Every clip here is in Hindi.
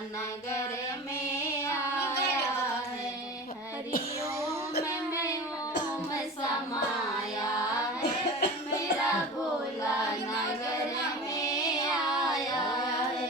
नगर में आया है। हरिओम में ओम समाया है, मेरा भोला नगर में आया है।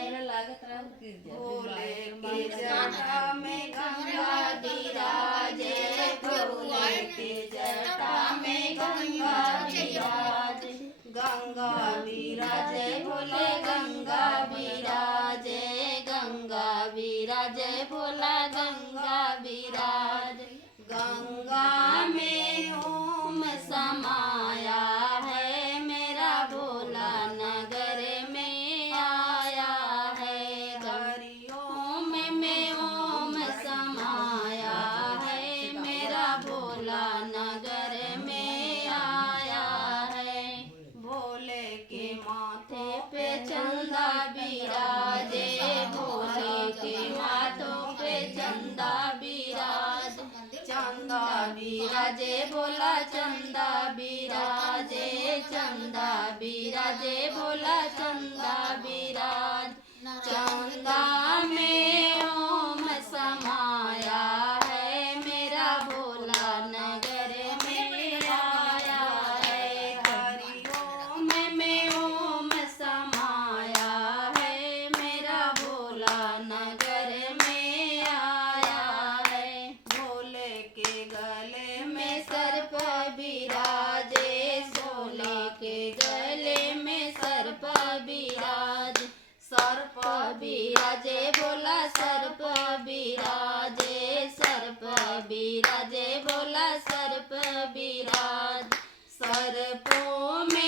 भोले की जटा में गंगा विराजे, भोले की जटा में गंगा विराजे, गंगा विराजे भोले गंगा विराजे, गंगा विराजे भोला गंगा विराजे। गंगा में ओम समाया है, मेरा भोला नगर में आया है। हरिओम में ओम समाया है, मेरा भोला नगर में आया है। भोले के माथे पे चंदा विराजे, भोले के माथों पे चंदा विराजे, चंदा विराजे भोला चंदा विराजे, चंदा विराजे भोला चंदा विराज। चंदा में ओम समाया है, मेरा भोला नगर में आया है। हरिओम में ओम समाया है, मेरा भोला नगर में आया है। भोले के गले में सर्प विराजे, भोले के गले में सर्प विराजे, सर्प विराजे भोला सर्प विराजे, सर्प विराजे भोला सर्प विराज। सर्पों में